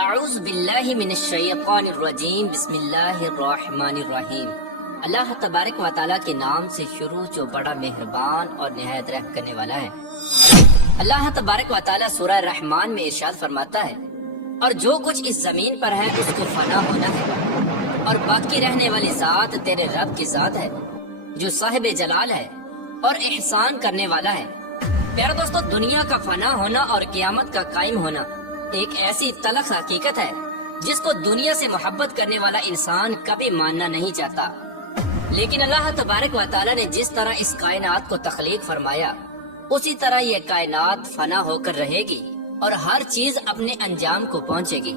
اعوذ باللہ من الشیطان الرجیم بسم اللہ الرحمن الرحیم۔ اللہ تبارک و تعالیٰ کے نام سے شروع جو بڑا مہربان اور نہایت رحم کرنے والا ہے۔ اللہ تبارک و تعالیٰ سورہ رحمان میں ارشاد فرماتا ہے، اور جو کچھ اس زمین پر ہے اس کو فنا ہونا ہے، اور باقی رہنے والی ذات تیرے رب کی ذات ہے جو صاحب جلال ہے اور احسان کرنے والا ہے۔ پیارے دوستو، دنیا کا فنا ہونا اور قیامت کا قائم ہونا ایک ایسی تلخ حقیقت ہے جس کو دنیا سے محبت کرنے والا انسان کبھی ماننا نہیں چاہتا، لیکن اللہ تبارک و تعالیٰ نے جس طرح اس کائنات کو تخلیق فرمایا اسی طرح یہ کائنات فنا ہو کر رہے گی اور ہر چیز اپنے انجام کو پہنچے گی،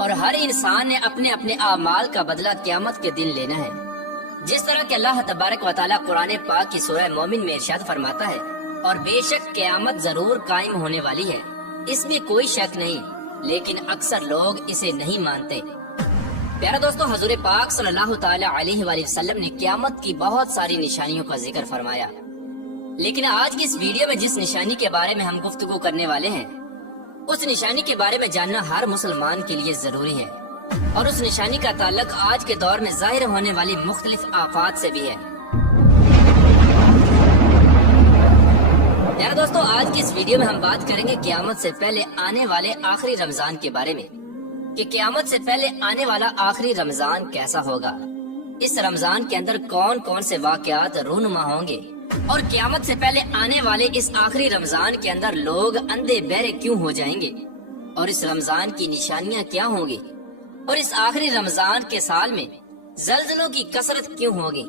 اور ہر انسان نے اپنے اپنے اعمال کا بدلہ قیامت کے دن لینا ہے۔ جس طرح کہ اللہ تبارک و تعالیٰ قرآن پاک کی سورہ مومن میں ارشاد فرماتا ہے، اور بے شک قیامت ضرور قائم ہونے والی ہے، اس میں کوئی شک نہیں، لیکن اکثر لوگ اسے نہیں مانتے۔ پیارے دوستو، حضور پاک صلی اللہ تعالی علیہ وآلہ وسلم نے قیامت کی بہت ساری نشانیوں کا ذکر فرمایا، لیکن آج کی اس ویڈیو میں جس نشانی کے بارے میں ہم گفتگو کرنے والے ہیں اس نشانی کے بارے میں جاننا ہر مسلمان کے لیے ضروری ہے، اور اس نشانی کا تعلق آج کے دور میں ظاہر ہونے والی مختلف آفات سے بھی ہے۔ پیارے دوستو، آج کی اس ویڈیو میں ہم بات کریں گے قیامت سے پہلے آنے والے آخری رمضان کے بارے میں، کہ قیامت سے پہلے آنے والا آخری رمضان کیسا ہوگا، اس رمضان کے اندر کون کون سے واقعات رونما ہوں گے، اور قیامت سے پہلے آنے والے اس آخری رمضان کے اندر لوگ اندھے بہرے کیوں ہو جائیں گے، اور اس رمضان کی نشانیاں کیا ہوں گی، اور اس آخری رمضان کے سال میں زلزلوں کی کثرت کیوں ہوگی،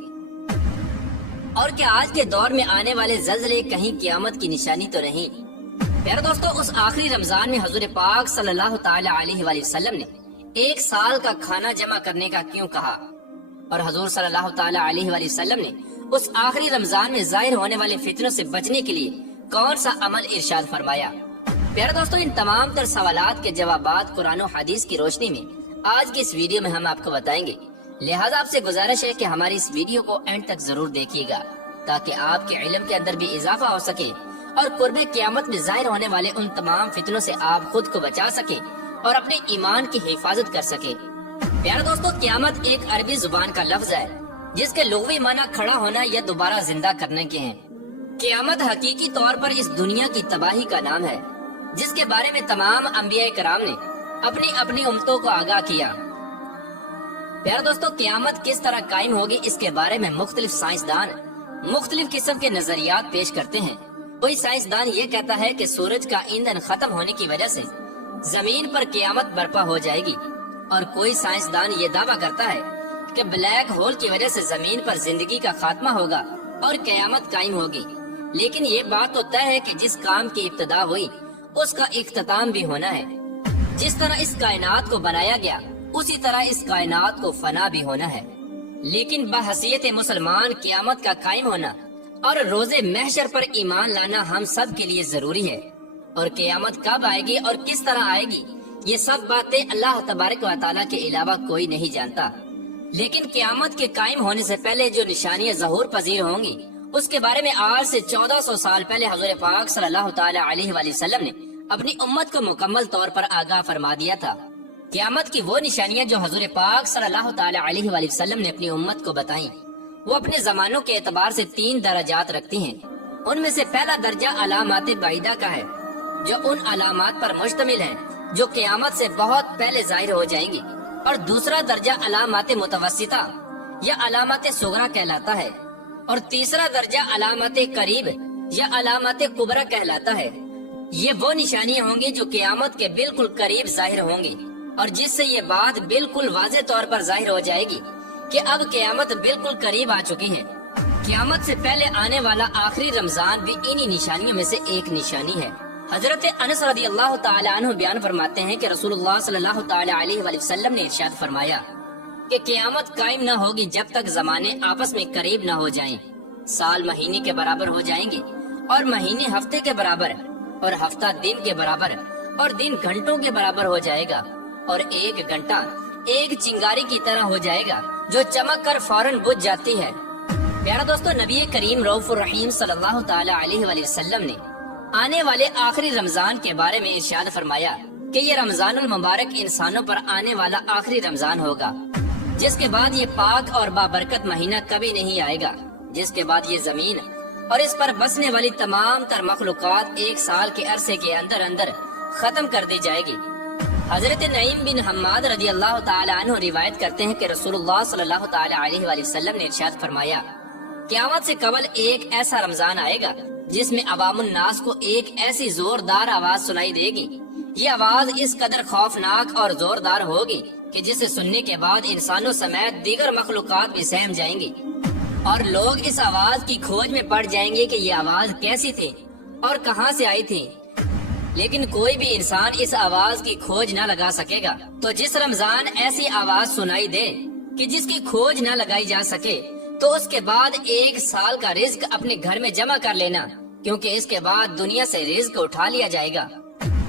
اور کیا آج کے دور میں آنے والے زلزلے کہیں قیامت کی نشانی تو نہیں۔ پیارے دوستو، اس آخری رمضان میں حضور پاک صلی اللہ تعالی علیہ وآلہ وسلم نے ایک سال کا کھانا جمع کرنے کا کیوں کہا، اور حضور صلی اللہ تعالی علیہ وآلہ وسلم نے اس آخری رمضان میں ظاہر ہونے والے فتنوں سے بچنے کے لیے کون سا عمل ارشاد فرمایا۔ پیارے دوستو، ان تمام تر سوالات کے جوابات قرآن و حدیث کی روشنی میں آج کی اس ویڈیو میں ہم آپ کو بتائیں گے، لہٰذا آپ سے گزارش ہے کہ ہماری اس ویڈیو کو اینڈ تک ضرور دیکھیے گا تاکہ آپ کے علم کے اندر بھی اضافہ ہو سکے اور قرب قیامت میں ظاہر ہونے والے ان تمام فتنوں سے آپ خود کو بچا سکے اور اپنے ایمان کی حفاظت کر سکے۔ پیارے دوستو، قیامت ایک عربی زبان کا لفظ ہے جس کے لغوی معنی کھڑا ہونا یا دوبارہ زندہ کرنے کے ہیں۔ قیامت حقیقی طور پر اس دنیا کی تباہی کا نام ہے جس کے بارے میں تمام انبیاء کرام نے اپنی اپنی امتوں کو آگاہ کیا۔ پیارے دوستو، قیامت کس طرح قائم ہوگی اس کے بارے میں مختلف سائنسدان مختلف قسم کے نظریات پیش کرتے ہیں۔ کوئی سائنسدان یہ کہتا ہے کہ سورج کا ایندھن ختم ہونے کی وجہ سے زمین پر قیامت برپا ہو جائے گی، اور کوئی سائنسدان یہ دعویٰ کرتا ہے کہ بلیک ہول کی وجہ سے زمین پر زندگی کا خاتمہ ہوگا اور قیامت قائم ہوگی۔ لیکن یہ بات تو طے ہے کہ جس کام کی ابتدا ہوئی اس کا اختتام بھی ہونا ہے۔ جس طرح اس کائنات کو بنایا گیا اسی طرح اس کائنات کو فنا بھی ہونا ہے، لیکن بحیثیت مسلمان قیامت کا قائم ہونا اور روز محشر پر ایمان لانا ہم سب کے لیے ضروری ہے، اور قیامت کب آئے گی اور کس طرح آئے گی یہ سب باتیں اللہ تبارک و تعالیٰ کے علاوہ کوئی نہیں جانتا۔ لیکن قیامت کے قائم ہونے سے پہلے جو نشانیاں ظہور پذیر ہوں گی اس کے بارے میں آج سے 1400 سال پہلے حضور پاک صلی اللہ تعالی علیہ وآلہ وسلم نے اپنی امت کو مکمل طور پر آگاہ فرما دیا تھا۔ قیامت کی وہ نشانیاں جو حضور پاک صلی اللہ تعالی علیہ وآلہ وسلم نے اپنی امت کو بتائیں وہ اپنے زمانوں کے اعتبار سے 3 درجات رکھتی ہیں۔ ان میں سے پہلا درجہ علامات بعیدہ کا ہے، جو ان علامات پر مشتمل ہیں جو قیامت سے بہت پہلے ظاہر ہو جائیں گی، اور دوسرا درجہ علامات متوسطہ یا علامات صغرا کہلاتا ہے، اور تیسرا درجہ علامات قریب یا علامات کبرا کہلاتا ہے۔ یہ وہ نشانیاں ہوں گی جو قیامت کے بالکل قریب ظاہر ہوں گی، اور جس سے یہ بات بالکل واضح طور پر ظاہر ہو جائے گی کہ اب قیامت بالکل قریب آ چکی ہے۔ قیامت سے پہلے آنے والا آخری رمضان بھی انہی نشانیوں میں سے ایک نشانی ہے۔ حضرت انس رضی اللہ تعالی عنہ بیان فرماتے ہیں کہ رسول اللہ صلی اللہ تعالی علیہ وآلہ وسلم نے ارشاد فرمایا کہ قیامت قائم نہ ہوگی جب تک زمانے آپس میں قریب نہ ہو جائیں۔ سال مہینے کے برابر ہو جائیں گے، اور مہینے ہفتے کے برابر، اور ہفتہ دن کے برابر، اور دن گھنٹوں کے برابر ہو جائے گا، اور ایک گھنٹہ ایک چنگاری کی طرح ہو جائے گا جو چمک کر فوراً بجھ جاتی ہے۔ پیارا دوستو، نبی کریم رؤوف الرحیم صلی اللہ تعالی علیہ وآلہ وسلم نے آنے والے آخری رمضان کے بارے میں ارشاد فرمایا کہ یہ رمضان المبارک انسانوں پر آنے والا آخری رمضان ہوگا، جس کے بعد یہ پاک اور بابرکت مہینہ کبھی نہیں آئے گا، جس کے بعد یہ زمین اور اس پر بسنے والی تمام تر مخلوقات 1 سال کے عرصے کے اندر اندر ختم کر دی جائے گی۔ حضرت نعیم بن حماد رضی اللہ تعالی عنہ روایت کرتے ہیں کہ رسول اللہ صلی اللہ تعالی علیہ وآلہ وسلم نے ارشاد فرمایا، قیامت سے قبل ایک ایسا رمضان آئے گا جس میں عوام الناس کو ایک ایسی زوردار آواز سنائی دے گی۔ یہ آواز اس قدر خوفناک اور زوردار ہوگی کہ جسے سننے کے بعد انسانوں سمیت دیگر مخلوقات بھی سہم جائیں گی، اور لوگ اس آواز کی کھوج میں پڑ جائیں گے کہ یہ آواز کیسی تھی اور کہاں سے آئی تھی، لیکن کوئی بھی انسان اس آواز کی کھوج نہ لگا سکے گا۔ تو جس رمضان ایسی آواز سنائی دے کہ جس کی کھوج نہ لگائی جا سکے، تو اس کے بعد 1 سال کا رزق اپنے گھر میں جمع کر لینا، کیونکہ اس کے بعد دنیا سے رزق اٹھا لیا جائے گا۔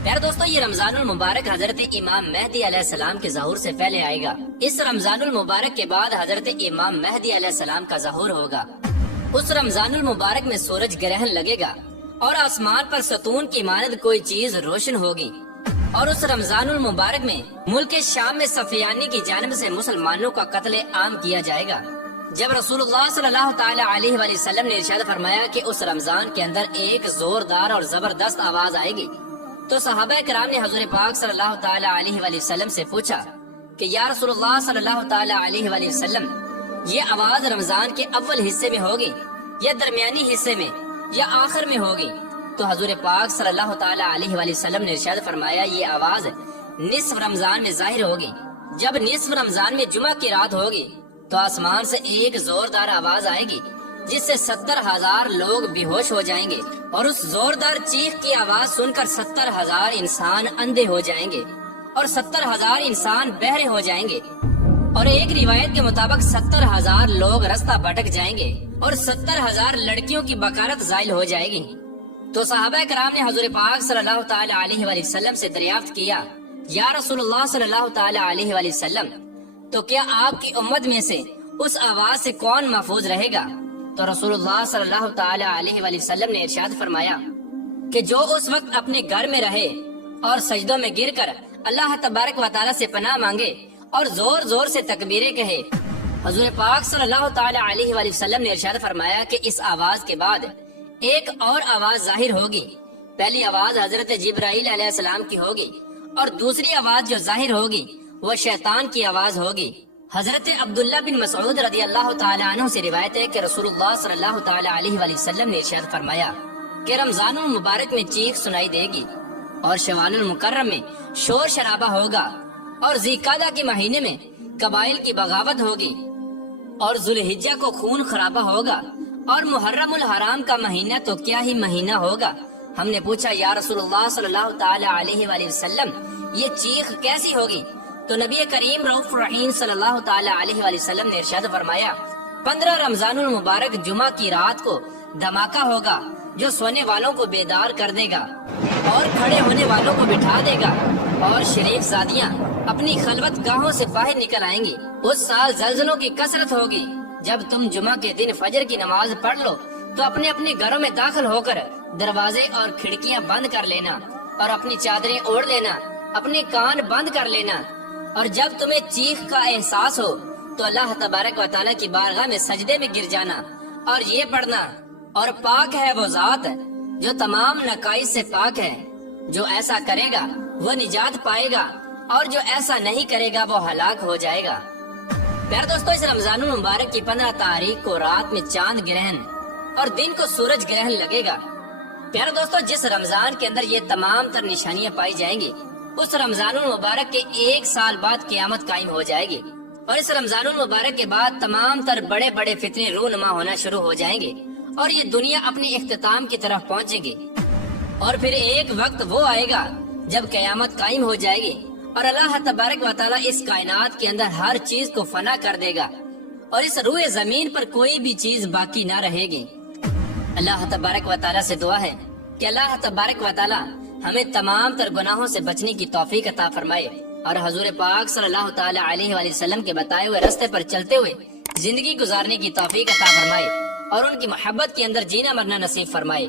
پیارے دوستو، یہ رمضان المبارک حضرت امام مہدی علیہ السلام کے ظہور سے پہلے آئے گا۔ اس رمضان المبارک کے بعد حضرت امام مہدی علیہ السلام کا ظہور ہوگا۔ اس رمضان المبارک میں سورج گرہن لگے گا اور آسمان پر ستون کی مانند کوئی چیز روشن ہوگی، اور اس رمضان المبارک میں ملک شام میں سفیانی کی جانب سے مسلمانوں کا قتل عام کیا جائے گا۔ جب رسول اللہ صلی اللہ تعالی علیہ وآلہ وسلم نے ارشاد فرمایا کہ اس رمضان کے اندر ایک زوردار اور زبردست آواز آئے گی، تو صحابہ کرام نے حضور پاک صلی اللہ تعالی علیہ وآلہ وسلم سے پوچھا کہ یا رسول اللہ صلی اللہ تعالی علیہ وآلہ وسلم، یہ آواز رمضان کے اول حصے میں ہوگی یا درمیانی حصے میں یا آخر میں ہوگی؟ تو حضور پاک صلی اللہ تعالی علیہ وآلہ وسلم نے ارشاد فرمایا، یہ آواز نصف رمضان میں ظاہر ہوگی۔ جب نصف رمضان میں جمعہ کی رات ہوگی تو آسمان سے ایک زوردار آواز آئے گی جس سے 70,000 لوگ بے ہوش ہو جائیں گے، اور اس زوردار چیخ کی آواز سن کر 70,000 انسان اندھے ہو جائیں گے اور 70,000 انسان بہرے ہو جائیں گے، اور ایک روایت کے مطابق 70,000 لوگ رستہ بھٹک جائیں گے اور 70,000 لڑکیوں کی بکارت زائل ہو جائے گی۔ تو صحابہ کرام نے حضور پاک صلی اللہ تعالی علیہ وآلہ وسلم سے دریافت کیا، یا رسول اللہ صلی اللہ تعالی علیہ وآلہ وسلم، تو کیا آپ کی امت میں سے اس آواز سے کون محفوظ رہے گا؟ تو رسول اللہ صلی اللہ تعالی علیہ وآلہ وسلم نے ارشاد فرمایا کہ جو اس وقت اپنے گھر میں رہے اور سجدوں میں گر کر اللہ تبارک و تعالی سے پناہ مانگے اور زور زور سے تکبیریں کہے۔ حضور پاک صلی اللہ تعالی علیہ وآلہ وسلم نے ارشاد فرمایا کہ اس آواز کے بعد ایک اور آواز ظاہر ہوگی۔ پہلی آواز حضرت جبرائیل علیہ السلام کی ہوگی، اور دوسری آواز جو ظاہر ہوگی وہ شیطان کی آواز ہوگی۔ حضرت عبداللہ بن مسعود رضی اللہ تعالی عنہ سے روایت ہے کہ رسول اللہ صلی اللہ تعالی علیہ وآلہ وسلم نے ارشاد فرمایا کہ رمضان المبارک میں چیخ سنائی دے گی، اور شوال المکرم میں شور شرابہ ہوگا، اور ذیقعدہ کے مہینے میں قبائل کی بغاوت ہوگی، اور ذوالحجہ کو خون خرابہ ہوگا، اور محرم الحرام کا مہینہ تو کیا ہی مہینہ ہوگا۔ ہم نے پوچھا، یا رسول اللہ صلی اللہ تعالی علیہ وآلہ وسلم، یہ چیخ کیسی ہوگی؟ تو نبی کریم رؤوف رحیم صلی اللہ تعالی علیہ وآلہ وسلم نے ارشاد فرمایا، 15 رمضان المبارک جمعہ کی رات کو دھماکہ ہوگا جو سونے والوں کو بیدار کر دے گا اور کھڑے ہونے والوں کو بٹھا دے گا، اور شریف زادیاں اپنی خلوت گاہوں سے باہر نکل آئیں گی۔ اس سال زلزلوں کی کثرت ہوگی۔ جب تم جمعہ کے دن فجر کی نماز پڑھ لو تو اپنے اپنے گھروں میں داخل ہو کر دروازے اور کھڑکیاں بند کر لینا، اور اپنی چادریں اوڑھ لینا، اپنے کان بند کر لینا، اور جب تمہیں چیخ کا احساس ہو تو اللہ تبارک و تعالیٰ کی بارگاہ میں سجدے میں گر جانا اور یہ پڑھنا، اور پاک ہے وہ ذات جو تمام نقائص سے پاک ہے، جو ایسا کرے گا وہ نجات پائے گا، اور جو ایسا نہیں کرے گا وہ ہلاک ہو جائے گا۔ پیارے دوستو، اس رمضان المبارک کی 15 تاریخ کو رات میں چاند گرہن اور دن کو سورج گرہن لگے گا۔ پیارے دوستو، جس رمضان کے اندر یہ تمام تر نشانیاں پائی جائیں گی، اس رمضان المبارک کے 1 سال بعد قیامت قائم ہو جائے گی، اور اس رمضان المبارک کے بعد تمام تر بڑے بڑے فتنے رونما ہونا شروع ہو جائیں گے، اور یہ دنیا اپنے اختتام کی طرف پہنچے گی، اور پھر ایک وقت وہ آئے گا جب قیامت قائم ہو جائے گی، اور اللہ تبارک و تعالیٰ اس کائنات کے اندر ہر چیز کو فنا کر دے گا، اور اس روئے زمین پر کوئی بھی چیز باقی نہ رہے گی۔ اللہ تبارک و تعالیٰ سے دعا ہے کہ اللہ تبارک و تعالیٰ ہمیں تمام تر گناہوں سے بچنے کی توفیق عطا فرمائے، اور حضور پاک صلی اللہ تعالی علیہ وآلہ وسلم کے بتائے ہوئے راستے پر چلتے ہوئے زندگی گزارنے کی توفیق عطا فرمائے، اور ان کی محبت کے اندر جینا مرنا نصیب فرمائے۔